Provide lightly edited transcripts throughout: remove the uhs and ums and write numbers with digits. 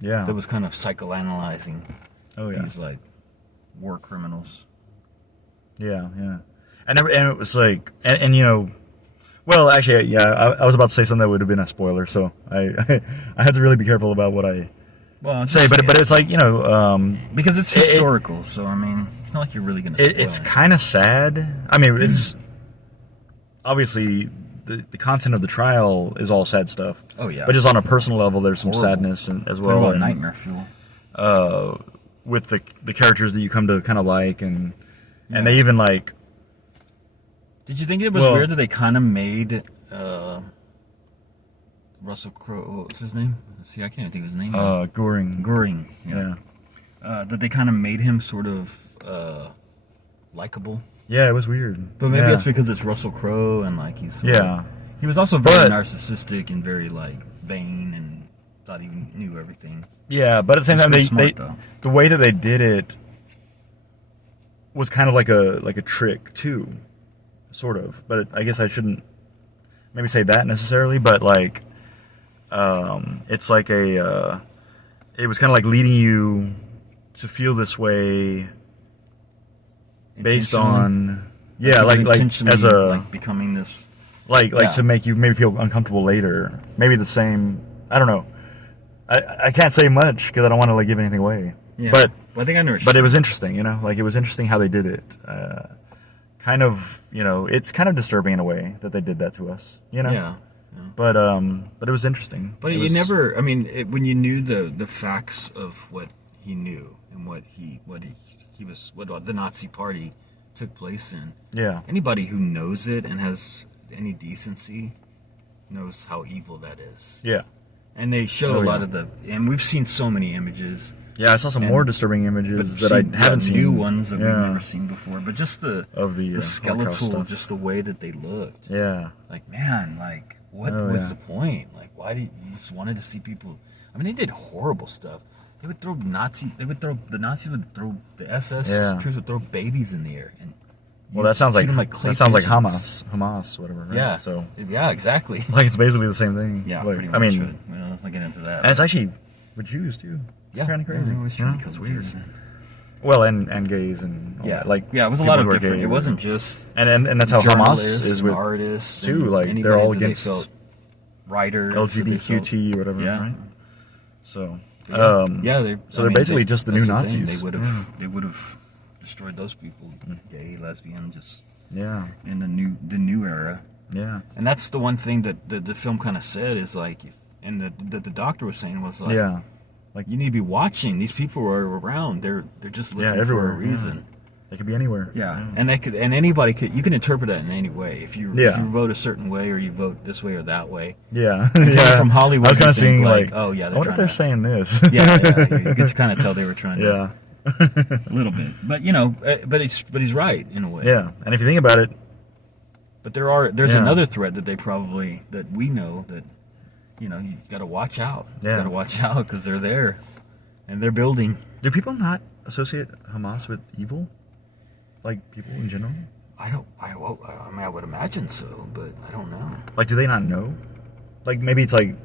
Yeah. That was kind of psychoanalyzing yeah. these like war criminals. Yeah, yeah. And it was like, and you know, well, actually, yeah, I was about to say something that would have been a spoiler, so I had to really be careful about what I say. But it's like, you know, because it's historical, so I mean, it's not like you're really gonna. It's kind of sad. I mean, it's obviously the content of the trial is all sad stuff. Oh yeah. But just on a personal level, there's some sadness as well. And nightmare fuel. With the characters that you come to kind of like, and they even like. Did you think it was weird that they kind of made Russel Crowe? What's his name? See, I can't even think of his name. Goring. Goring. Yeah. That they kind of made him sort of likable. Yeah, it was weird. But maybe it's because it's Russel Crowe and like he's. He was also very narcissistic and very like vain and thought he knew everything. Yeah, but at the same time, the way that they did it was kind of like a trick too. Sort of, but I guess I shouldn't maybe say that necessarily, but like it's like it was kind of like leading you to feel this way based on like as a like becoming this like to make you maybe feel uncomfortable later, maybe the same. I don't know, I can't say much because I don't want to like give anything away, but I think I know. But it was interesting, you know, like it was interesting how they did it. Kind of, you know, it's kind of disturbing in a way that they did that to us, you know. Yeah. But it was interesting. But you never. I mean, when you knew the facts of what he knew and what the Nazi Party took place in. Yeah. Anybody who knows it and has any decency knows how evil that is. Yeah. And they show a lot of and we've seen so many images. Yeah, I saw some more disturbing images that I haven't seen. New ones that we've never seen before, but just the skeletal, just the way that they looked. Yeah. Like, man, like, what was the point? Like, why did you just wanted to see people? I mean, they did horrible stuff. They would throw the Nazis would throw the SS troops would throw babies in the air. And well, that sounds like Hamas, whatever. Right? Yeah. So yeah, exactly. Like it's basically the same thing. Yeah, like, pretty much. I mean, let's not get into that. And it's actually with Jews too. It's kind of crazy. It's weird. Well, and gays and all that. Like it was a lot of different. It wasn't just and that's how Hamas is with artists too. Like they're all against writers, LGBTQT or whatever. Yeah. Right? So they're basically just the new Nazis. They would have destroyed those people, gay, lesbian, just in the new era. Yeah. And that's the one thing that the film kind of said is like, and the doctor was saying was like, like you need to be watching. These people are around. They're just looking everywhere, for a reason. They could be anywhere. Yeah. And anybody could. You can interpret that in any way. If you vote a certain way or you vote this way or that way. Yeah. From Hollywood, I was kind of seeing like, oh yeah, I wonder if they're saying this. You could kind of tell they were trying to. A little bit, but you know, but he's right in a way. Yeah. And if you think about it, but there's another threat that we know that. You know, you got to watch out. You got to watch out because they're there, and they're building. Do people not associate Hamas with evil, like people in general? I mean, I would imagine so, but I don't know. Like, do they not know? Like, maybe it's like.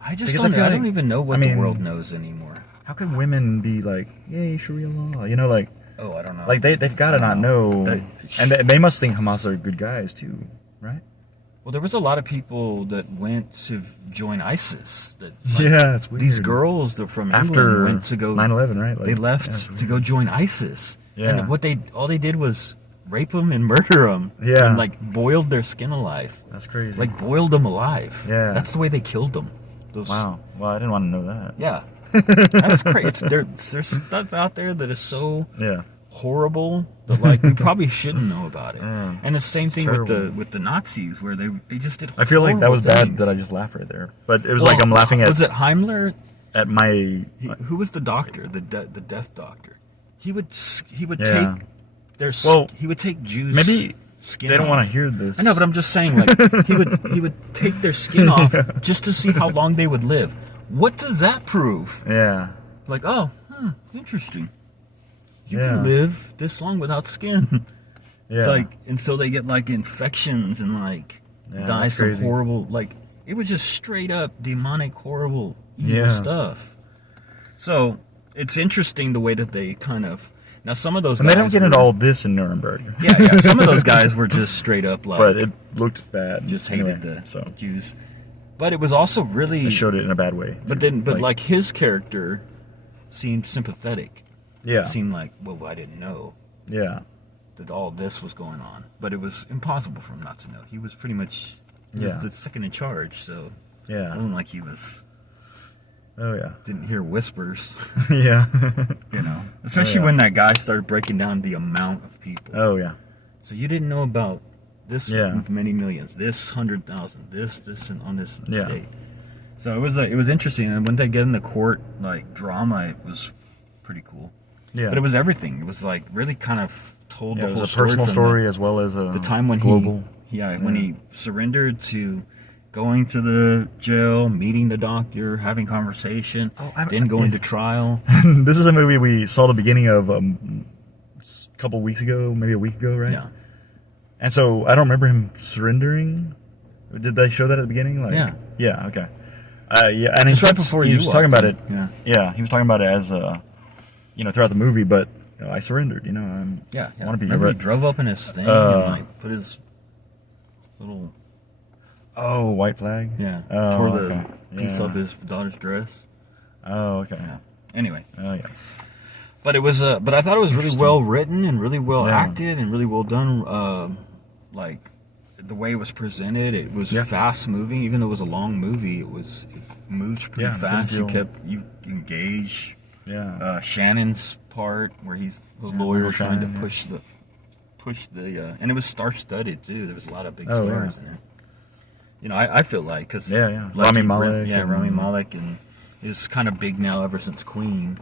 I don't even know what the world knows anymore. How can women be like, yay, Sharia law? You know, like. Oh, I don't know. Like they've got to not know, and they must think Hamas are good guys too, right? Well, there was a lot of people that went to join ISIS. It's weird. These girls that from England went to go 9/11, right? Like, they left to go join ISIS. Yeah. And all they did was rape them and murder them. Yeah. And like boiled their skin alive. That's crazy. Like boiled them alive. Yeah. That's the way they killed them. Wow. Well, I didn't want to know that. Yeah. That was crazy. There's stuff out there that is so horrible that like we probably shouldn't know about it. And the same thing with the Nazis where they just did. I feel like that was bad that I just laughed right there, but it was like I'm laughing at. Was it Himmler? At my who was the doctor, the death doctor? He would take their he would take Jews. Maybe skin they don't off. want to hear this. I know, but I'm just saying like he would take their skin off just to see how long they would live. What does that prove? Yeah. Like interesting. You can live this long without skin. It's like, and so they get like infections and like die some horrible, like it was just straight up demonic, horrible, evil stuff. So it's interesting the way that they kind of now some of those and guys they don't get into all this in Nuremberg. Yeah. Some of those guys were just straight up like, but it looked bad. Just hated the Jews. But it was also really they showed it in a bad way. But like his character seemed sympathetic. Yeah, it seemed like, well, I didn't know. Yeah. That all this was going on, but it was impossible for him not to know. He was pretty much was the second in charge, so it wasn't like he was. Oh yeah, didn't hear whispers. Yeah, especially when that guy started breaking down the amount of people. Oh yeah, so you didn't know about this many millions, this 100,000, this, and on this date. So it was interesting, and when they get in the court like drama, it was pretty cool. Yeah, but it was everything. It was like really kind of told the whole story, personal story as well as the time when global. When he surrendered to going to the jail, meeting the doctor, having conversation, then going to trial. This is a movie we saw the beginning of a couple weeks ago, maybe a week ago, right? Yeah. And so I don't remember him surrendering. Did they show that at the beginning? Like, yeah. Yeah. Okay. Yeah, and just right before he was talking about it. Yeah. Yeah, he was talking about it as throughout the movie, but I surrendered. I want to be. Remember, he drove up in his thing and like put his little. Oh, white flag. Yeah. Oh, tore the piece off his daughter's dress. Oh, okay. Yeah. Anyway. Oh, yes. But it was. But I thought it was really well written and really well acted and really well done. Like the way it was presented, it was fast moving. Even though it was a long movie, it moved pretty fast. You engaged. Yeah. Shannon's part where he's the lawyer trying to push the and it was star-studded too. There was a lot of big stars in there. I feel like because Rami Malek, Rami Malek, and is kind of big now ever since Queen.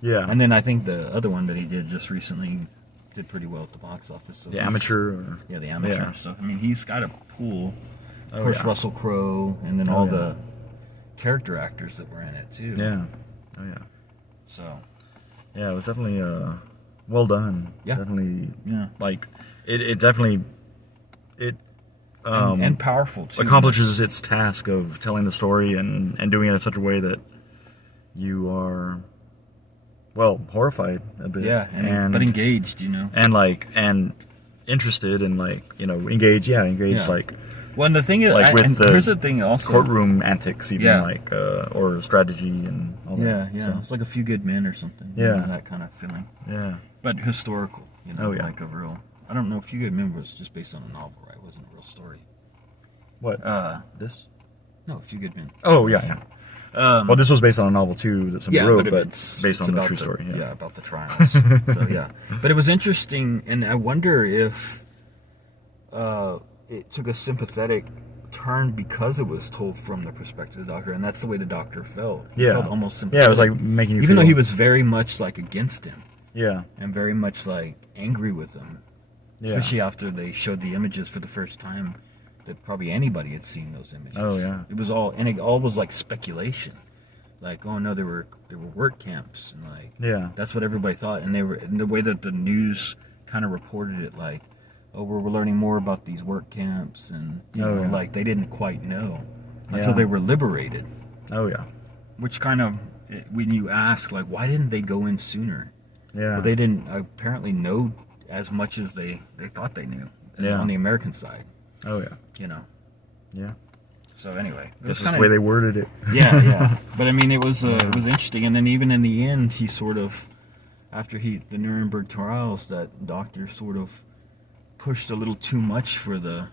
Yeah, and then I think the other one that he did just recently did pretty well at the box office. So the Amateur. The Amateur stuff. I mean, he's got a pool. Of course, Russel Crowe, and then all the character actors that were in it too. Yeah. Oh yeah. So. Yeah, it was definitely well done. Yeah. Definitely. Yeah. Like it definitely and powerful too. Accomplishes its task of telling the story and doing it in such a way that you are horrified a bit. Yeah, but engaged, and interested and engaged. Yeah, engaged like. Well, and the thing is, here's the thing also. Courtroom antics, even or strategy and all that. Yeah. It's like A Few Good Men or something. Yeah. That kind of feeling. Yeah. But historical, like a real. I don't know. A Few Good Men was just based on a novel, right? It wasn't a real story. What? This? No, A Few Good Men. Oh yeah. Well, this was based on a novel too that somebody wrote, but it's based on the true story. Yeah, about the trials. So but it was interesting, and I wonder if it took a sympathetic turn because it was told from the perspective of the doctor, and that's the way the doctor felt. He felt almost sympathetic. Yeah, it was like making you even though he was very much like against him. Yeah, and very much like angry with him. Yeah, especially after they showed the images for the first time. That probably anybody had seen those images. Oh yeah, it was all, and it all was like speculation. Like, oh no, there were work camps, and that's what everybody thought, and the way that the news kind of reported it, like, oh, we're learning more about these work camps, and like they didn't quite know until they were liberated. Oh yeah, which kind of, when you ask, like, why didn't they go in sooner? Yeah, well, they didn't apparently know as much as they thought they knew on the American side. Oh yeah, Yeah. So anyway, that's just the way they worded it. Yeah. But I mean, it was interesting, and then even in the end, he sort of, after the Nuremberg trials, that doctor sort of pushed a little too much for that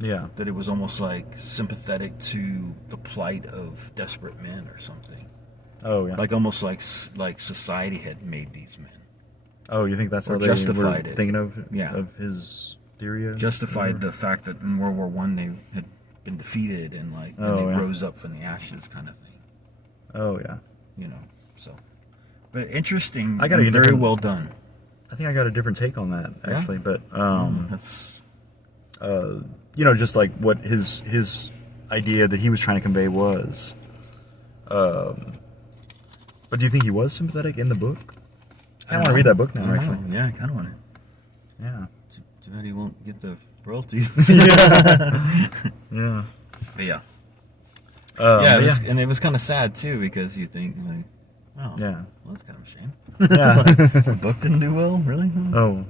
it was almost like sympathetic to the plight of desperate men or something. Oh yeah, like almost like society had made these men. Oh, you think that's how they justified were thinking of his theory? Justified the fact that in World War I they had been defeated and they rose up from the ashes, kind of thing. Oh yeah, so. But interesting. I got a very well done. I think I got a different take on that actually, but that's just like what his idea that he was trying to convey was. But do you think he was sympathetic in the book? I kind of want to read that book now, actually. Yeah, I kind of want it. Yeah. Too bad he won't get the royalties. Yeah. But and it was kind of sad too, because you think Oh. Yeah. Well, that's kind of a shame. Yeah. The book didn't do well, really? Oh.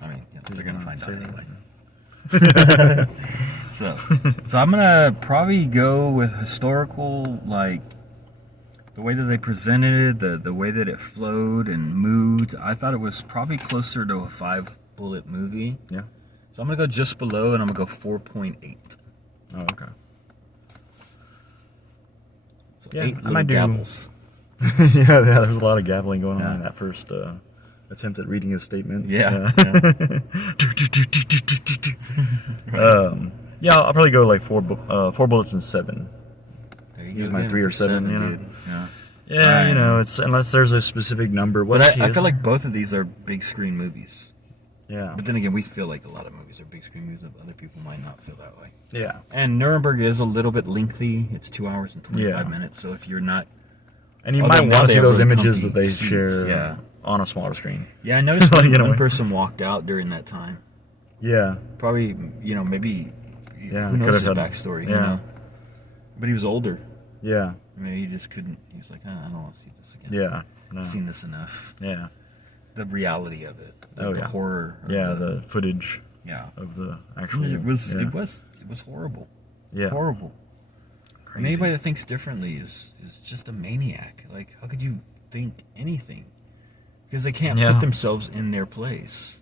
I mean, they're gonna find out anyway. So I'm gonna probably go with historical, like the way that they presented it, the way that it flowed and moved. I thought it was probably closer to a 5-bullet movie. Yeah. So I'm gonna go just below, and I'm gonna go 4.8. Oh, okay. So Yeah, 8 I little might do. gavels. yeah, there's a lot of gabbling going on in that first attempt at reading his statement. Yeah. Yeah, I'll probably go like 4 bullets and 7. Use my 3 or 7, you know. Dude. Yeah. Yeah, you know, it's unless there's a specific number. What but I feel like both of these are big screen movies. Yeah. But then again, we feel like a lot of movies are big screen movies. Other people might not feel that way. Yeah. And Nuremberg is a little bit lengthy. It's 2 hours and 25 minutes. So if you're not... And you might want to see those images that they share on a smaller screen. Yeah, I noticed one person walked out during that time. Yeah. Probably, you know, maybe... Yeah, who knows his backstory, you know? But he was older. Yeah. Maybe he just couldn't... He was like, I don't want to see this again. Yeah. No. I've seen this enough. Yeah. The reality of it. The horror. Yeah, the footage. Yeah. Of the actual... It was horrible. Yeah. Horrible. Crazy. And anybody that thinks differently is just a maniac. Like, how could you think anything? Because they can't put themselves in their place.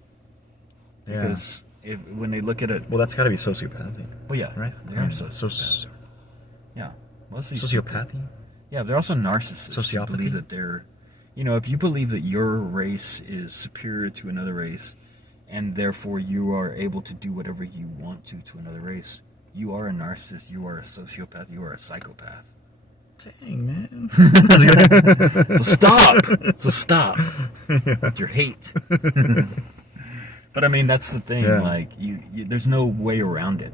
Yeah. Because when they look at it... Well, that's got to be sociopathy. Well, yeah. Right? They are sociopaths. Yeah. Sociopathy? Yeah, they're also narcissists. Sociopathy? Who believe that they're... You know, if you believe that your race is superior to another race, and therefore you are able to do whatever you want to another race, you are a narcissist, you are a sociopath, you are a psychopath. Dang, man. So stop with your hate. But I mean, that's the thing. Yeah. Like, you, there's no way around it.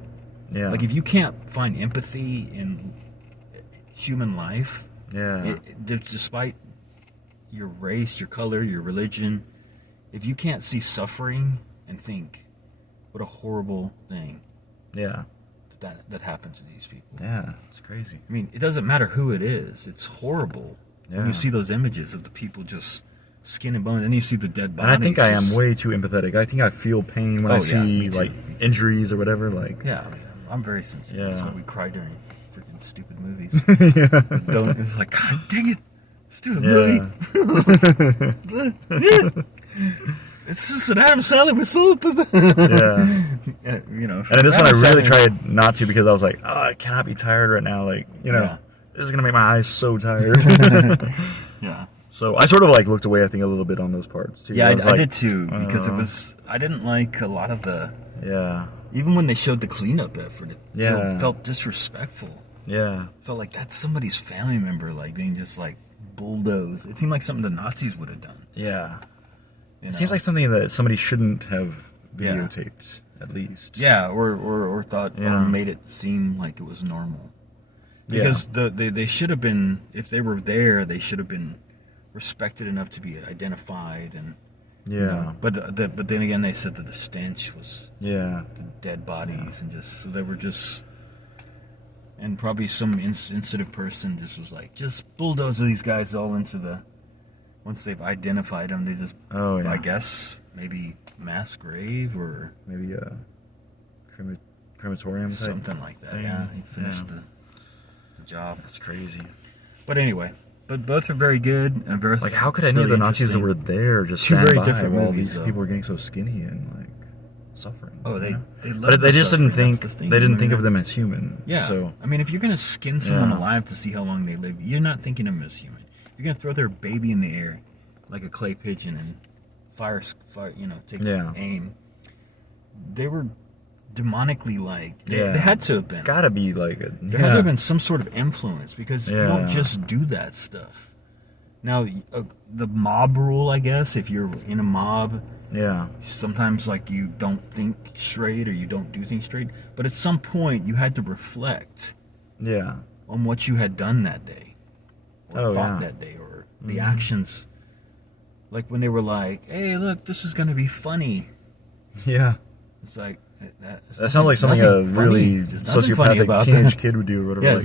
Yeah. Like, if you can't find empathy in human life, despite your race, your color, your religion, if you can't see suffering and think, what a horrible thing. Yeah. That happened to these people. Yeah, it's crazy. I mean, it doesn't matter who it is. It's horrible when you see those images of the people just skin and bone, and then you see the dead bodies. And I think I am way too empathetic. I think I feel pain when I see like injuries or whatever. Like, yeah, I mean, I'm very sensitive. Yeah. That's why we cry during freaking stupid movies. Yeah. It was like, God dang it, stupid movie. It's just an Adam Sandler with soul. Yeah. You know. And this one I really tried not to because I was like, oh, I cannot be tired right now. Like, you know, this is gonna make my eyes so tired. Yeah. So I sort of like looked away, I think, a little bit on those parts too. Yeah, I did too, because I didn't like a lot of the... Yeah. Even when they showed the cleanup effort, it felt disrespectful. Yeah. Felt like that's somebody's family member, like, being just, like, bulldozed. It seemed like something the Nazis would have done. Yeah. You know? It seems like something that somebody shouldn't have videotaped, at least. Yeah, or thought, or made it seem like it was normal. Because they should have been, if they were there, they should have been respected enough to be identified, and you know, but then again, they said that the stench was the dead bodies, and just so they were just, and probably some insensitive person just was like, just bulldoze these guys all into the, once they've identified them, they just I guess maybe mass grave or maybe a crematorium type something like that. Yeah, he finished the job. That's crazy. But anyway. But both are very good and very like. How could any of the Nazis that were there just stand by while these people were getting so skinny and like suffering? Oh, they but they just didn't think of them as human. Yeah. So I mean, if you're gonna skin someone alive to see how long they live, you're not thinking of them as human. You're gonna throw their baby in the air like a clay pigeon and fire. You know, take aim. They were demonically like they had to have been. It's gotta be like there had to have been some sort of influence, because you don't just do that stuff. Now the mob rule, I guess, if you're in a mob, sometimes like you don't think straight or you don't do things straight, but at some point you had to reflect on what you had done that day or thought that day, or the actions, like when they were like, hey, look, this is gonna be funny. It's like that sounds like something a really sociopathic teenage kid would do or whatever. Yeah, like,